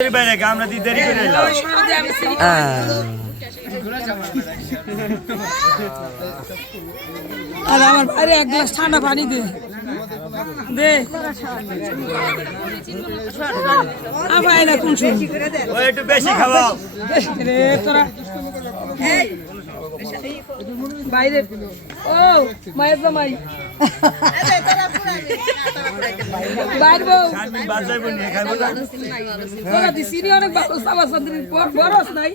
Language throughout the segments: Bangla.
আমরা দেরি করে এলাম। আর আমার বাইরে এক গ্লাস ঠান্ডা পানি দে দে না কোন ওই একটু বেশি খাওয়াও রে তোরা বাইরে ও মায়ের জামাই বাইরে বউ আমি বাজাই বনি খাবো না তোরা দি সিরি অনেক ভালো সাবা সন্দ্রের পর বরস নাই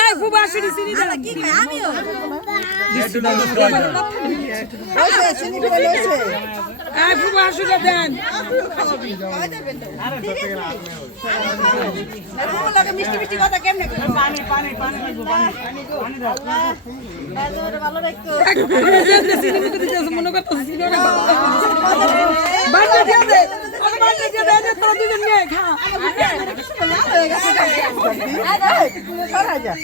এই খুব আসিনি সিরি দাও কি খাই আমিও একটু নতুন খাওয়া ওইছে চিনি বলেছে এই খুব আসিনি দেন লাগে মিষ্টি মিষ্টি কথা কেমনে পানি পানি পানি পানি দাও ভালো রাখতো সিরি মুখে দিতে মনে করতে সিরি অনেক ভালো বাড়ি দিয়ে দে আমি বাড়ি দিয়ে দে তোরা দুজন নিয়ে খা সরা যা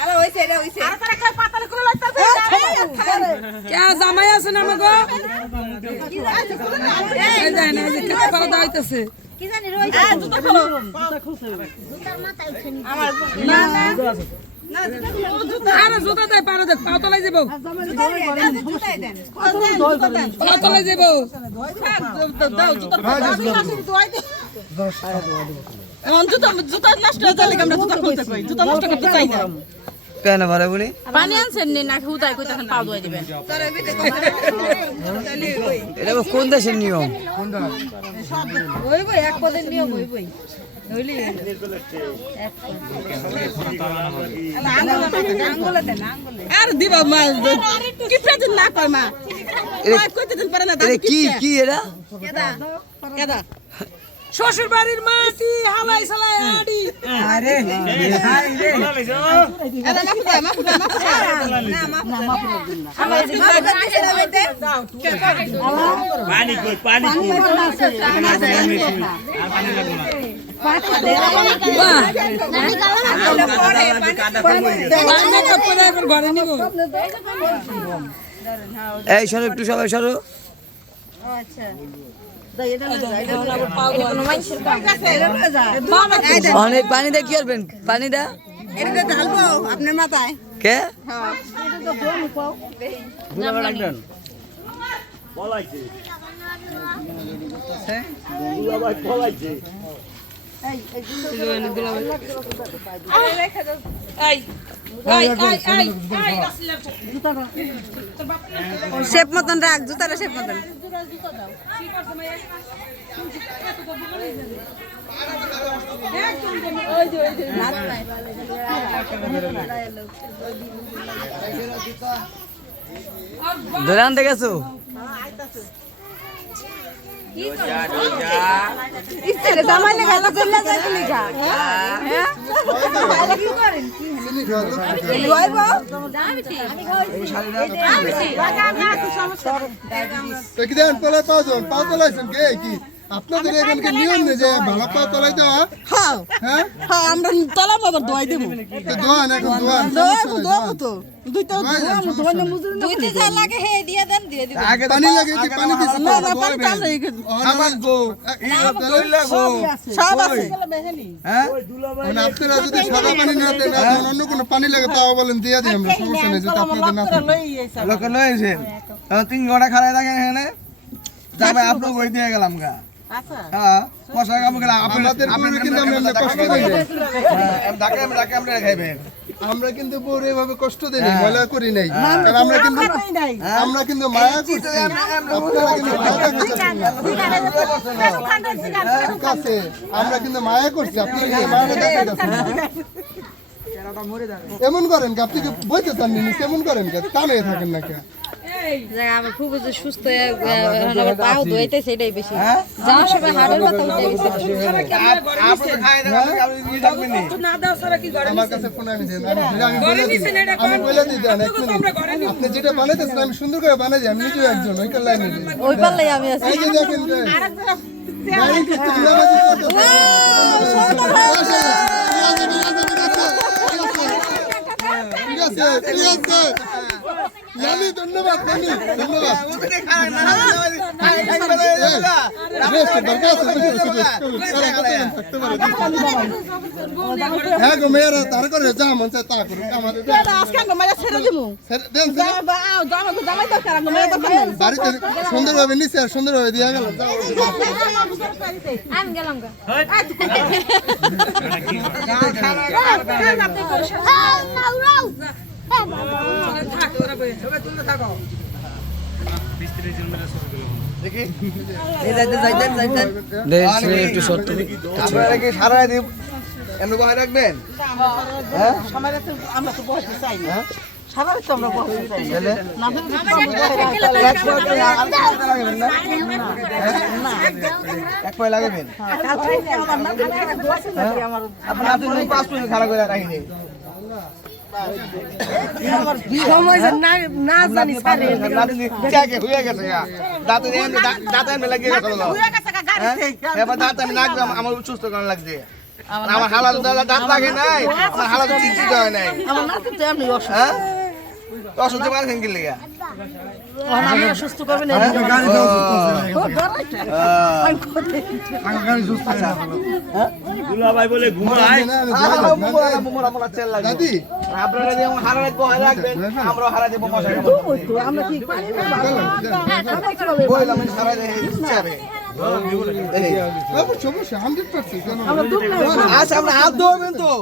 আরে ওইছে রে ওইছে আর করে কই পাতালে করে লাইতাছে কে জামাই আছে না মগো এই যায় না যে কেটে পালা দাইতেছে কি জানি রইছে জুতা খোলো জুতা খুলছে জুতার মাথায় উঠেনি আমার না না আরে জুতা দে পারে দেখ পা তলাই যাবো জুতাই দেন পা তলাই যাবো দাও জুতার দোয়াই দে এমন জুতা নষ্ট হয়ে গেলে আমরা জুতা খুলতে কই জুতা নষ্ট করতে চাই না কেন ভরে বলি পানি আনছেন নি নাকি হুদাই কই তখন পাও দোয়াই দিবেন এটা কোন দেশের নিয়ম ওই বই এক পদের নিয়ম ওই বই হইলি আঙ্গুলে দেন আঙ্গুলে আর দিবা মা কি প্রেজেন্ট না কই মা কইতে দিন পারে না এটা কি এটা কেদা কেদা শ্বশুর বাড়ির মাটি হালাই সালাই আডি আরে হাই রে এদা মাফুদা না মাফুদা আমার মাফুদা দিতে দাও পানি কই পানি এই সরো একটু সবাই সরো আচ্ছা অনেক পানি দা কি করবেন পানি দা এটা ঢালবো আপনার মাথায় কে পলাইছে দুলাভাই পলাইছে শেপ মতন রাখ জুতাটা শেপ মতন ধরে আনতে গেছো জামাইলে গালা চলে যাইতে লিখা হ্যাঁ কি করেন কি দেন পলাই পাঁচ তলাইছেন কে কি আপনাদের এখানকে নিয়ম নেই যে ভালো পা তলাই দেওয়া হ্যাঁ হ্যাঁ হ্যাঁ আমরা তলাম আবার দোয়াই দেব তো দোয়ান এখন দোয়ান দোয়াবো তো দুইটা দোয়ানো মজুরি দুইটা যা লাগে হে দিয়ে দেন দিয়ে দিব আগে পানি লাগে কি পানি দিছি না না পানি টানলে আমার গো সব আছে হ্যাঁ মানে আপনারা যদি সাদা পানি না দেন অন্য কোনো পানি লাগে তাও বলেন দিয়ে দিই আমরা সমস্যা নেই যদি আপনাদের না থাকে লোক লয়েছেন 3 ঘন্টা খাড়ায় থাকেন এখানে যাবে আপনি বই দিয়ে গেলাম গা আচ্ছা হ্যাঁ মশলা কাম গেলাম আমাদের পুরো কিন্তু আমরা কষ্ট দেই না ডাকে আমরা খাইবেন আমরা কিন্তু পুরো এভাবে কষ্ট দেই না মজা করি নাই কারণ আমরা কিন্তু মায়া করছি আপনারা কিন্তু ঠিক আছে আমরা কিন্তু মায়া করছি আপনারা কি মায়া দেখাচ্ছেন এমন করেন কি আপনি কি বইতে চান নি এমন করেন কি টানে থাকেন না কে আমার খুব সুস্থ আবার পাও ধুইতে সেটাই বেশি যাওয়ার সময় হাড়ের ব্যথা উঠে গেছে আপনি খাই না আপনি থাকবেন না না দাও সারা কি ঘরে আমার কাছে ফোন আমি দেন আমি বলে দিই দেন আপনি যেটা বানাইতেছেন আমি সুন্দর করে বানাই দিই আমি নিজেও একজন ওই লাইনে ওই পাল্লাই আমি আছি এই যে দেখেন গাড়ি করতে নামাজি করতে ঠিক আছে ঠিক আছে জানি ধন্যবাদ জানি ধন্যবাদ ওখানে খায় না খাই বলে এগুলা হ্যাঁ গো মেয়েরা তার করে যা মন চায় তা করুক আমাদের আজকে আমরা ছেড়ে দিমু দেন জামাই দরকার আমরা মেয়ে দরকার নাই বাড়িতে সুন্দরভাবে নিচে আর সুন্দরভাবে দিয়ে গেল আমি গেলাম গা দেখি একটু সত্য আপনারা কি সারা দিন এমনি বহায় রাখবেন হ্যাঁ আমরা তো বসতে চাই না সারা রাত আমরা বসতে চাই তাহলে না এক পয় লাগাবেন আপনার আপনি 5 মিনিট খারাপ করে রাখিনি সময় না জানি পারে হয়ে গেছে দাঁত এমনি লাগিয়ে গেছে এবার দাঁত আমি নাকলাম আমার সুস্থ করার লাগছে আমার হালাত দাঁত লাগে নাই আমার হালাত চিন্তিত হয় নাই আমার না কিন্তু এমনি অসুস্থ হ্যাঁ অসুস্থ পারছেন কি লেগা আমি অসুস্থ করবেন না দুলাভাই বলে ঘুমায় দাদি আপনারা যেমন হারা রাখবো হারা রাখবেন আমরাও হারা দেবো মশা আমরা কি পারি বললাম হারা যাবে সমস্যা 100% কেন আচ্ছা আমরা হাত ধোবেন তো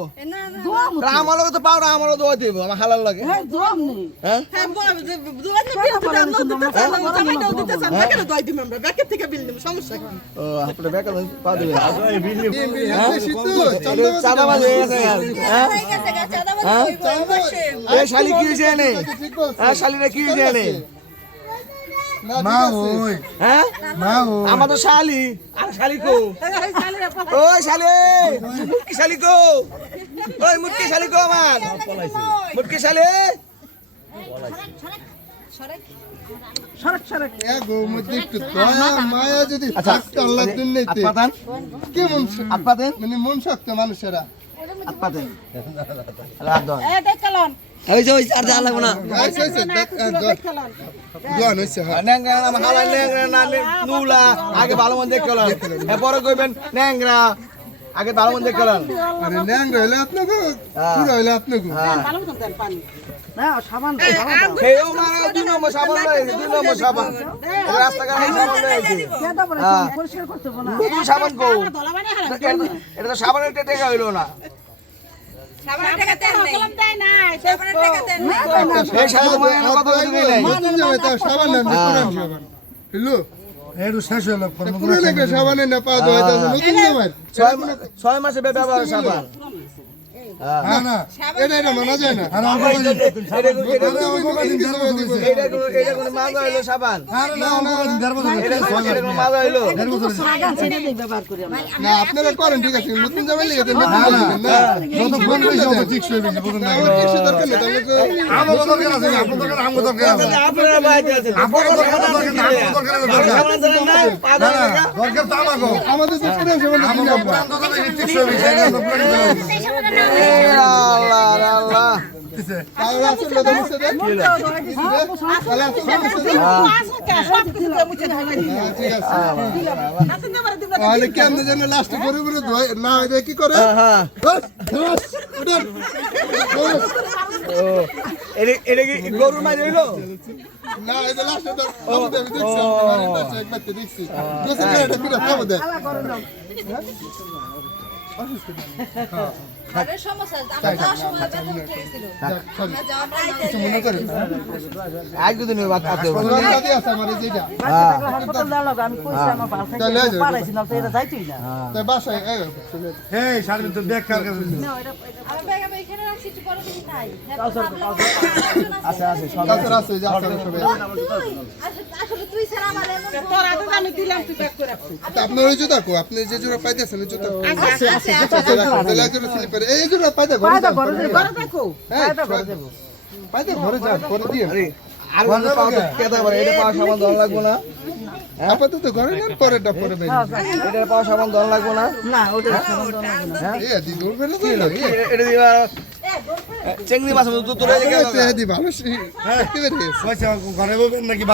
আমার লোক তো পাউডার আমারও ধোয়া দেবো আমার হালার লাগে হ্যাঁ দম নেই হ্যাঁ ও আপনার বেকার পা দেবেন বেশি তো চান্দা চাঁদা বাজ হয়ে গেছে হ্যাঁ এই শালি কি হয়েছে এনে হ্যাঁ শালিরা কি হয়েছে এনে মা ওই হ্যাঁ মা ওই আমার তো শালি আর শালি কো ওই শালি মুটকি শালি কো ওই মুটকি শালি কো আমার মুটকি শালি এগো মধ্যে একটু দয়া মায়া যদি থাকতো আল্লাহর দুনিয়াতে আপাতান কেমন আপাতেন মানে মন শক্ত মানুষেরা আপাতেন রাত দন এই দেখ কালন হইছে আর যা লাগবে না আচ্ছা আচ্ছা দোয়া হইছে হ্যাঁ ন্যাংরা আমার হালা ন্যাংরা না নুলা আগে ভালো মন দেখ কলাম এরপরে কইবেন ন্যাংরা আগে ভালো মন দেখ কলাম আরে ন্যাংরা হইলে আপনাকে পুরো হইলে আপনাকে ভালো মতন দেন পানি না সাবান খেয়েও মানে 2 নম্বর সাবান লয়েছে 2 নম্বর সাবান রাস্তাঘাটে সাবান লয়েছে পরিষ্কার করতে বলা বুঝু সাবান কো দলা বানাই হারা এটা তো সাবানের টাকা হইলো না সাবানের টাকা দেন নাই কলম দেয় না সাবানের টাকা দেন নাই এই সাবান মানে কত কিছু নাই নতুন জামাই তো সাবান না পুরান সাবান হ্যালো এর শেষ হলো পুরান একটা সাবানে না পা দোয়া দাও নতুন জামাই 6 মাসে ব্যবহার সাবান না না এটা মানা যায় না আর এটা কোনো মাজা হইলো সাবান এটা কোনো মাজা হইলো সাবান ছেড়ে দেই ব্যবহার করি আমরা না আপনারা করেন ঠিক আছে নতুন জামাই লিখে দেন নতুন জামাই না যত ফোন কইছে তত ঠিক হইবে না বুঝুন না আমার কিছু দরকার নেই তাহলে তো আমার দরকার আছে আপনার দরকার আমার দরকার আছে আপনারা বাইরে আছেন আপনার দরকার সাবান জানেন না পা দাও না দরকার তো আমাগো আমাদের তো পুরো সাবান আমাগো প্রাণ তো ঠিক হইবে সেটা তো পুরো আল্লাহ আল্লাহ তাহলে আসলে তো নিচে দেন তাহলে ঠিক আছে তাহলে কেমনে যেন লাস্ট করে করে না এটা কি করে হ্যাঁ উঠুন এটা কি গরুর মাঝে হইলো না এটা লাস্ট তো আমি দেখছি আমি পাশে একবার দেখছি দোসে এটা কি খাবো দে আরে সমস্যা আমরা সময় বেতন উঠে গেছিল আমরা যাওয়ার কিছু মনে করেন আজ দুদিন বাদ করতে হবে দাদি আছে আমার যেটা হাসপাতাল দাও আমি কইছি আমার বাল তাহলে থেকে পালাইছি না তো এটা যাইতই না তাই বাসায় এই সাড়ে তো ব্যাগ কার কাছে আমি ব্যাগ আমি এখানে রাখছি একটু পরে দেখি তাই আছে আছে সব কাছে আছে যে আছে সবাই আসলে তুই ছাড়া আমার এমন তোর হাতে আমি দিলাম তুই ব্যাক করে রাখছিস আপনার ওই জুতা কো আপনি যে জোড়া পাইতেছেন জুতা আছে আছে তাহলে জোড়া স্লিপার এই জোড়া পাইতে ঘরে পায়দা যান ঘরে দেখো পায়দা ঘরে দেব পাইতে ঘরে যান করে দিয়ে আরে আর কোনো পাওয়া কেদা পারে এটা পাওয়া সামান দন লাগবো না আপাতত ঘরে নেন পরেরটা পরে বের এটা পাওয়া সামান দন লাগবো না না ওটা সম্বন্ধ না এই দি দূর ফেলে তো এটা দিবা চেংড়ি মাছ তোরে গেল ভালো হ্যাঁ, ঘরে বলবেন নাকি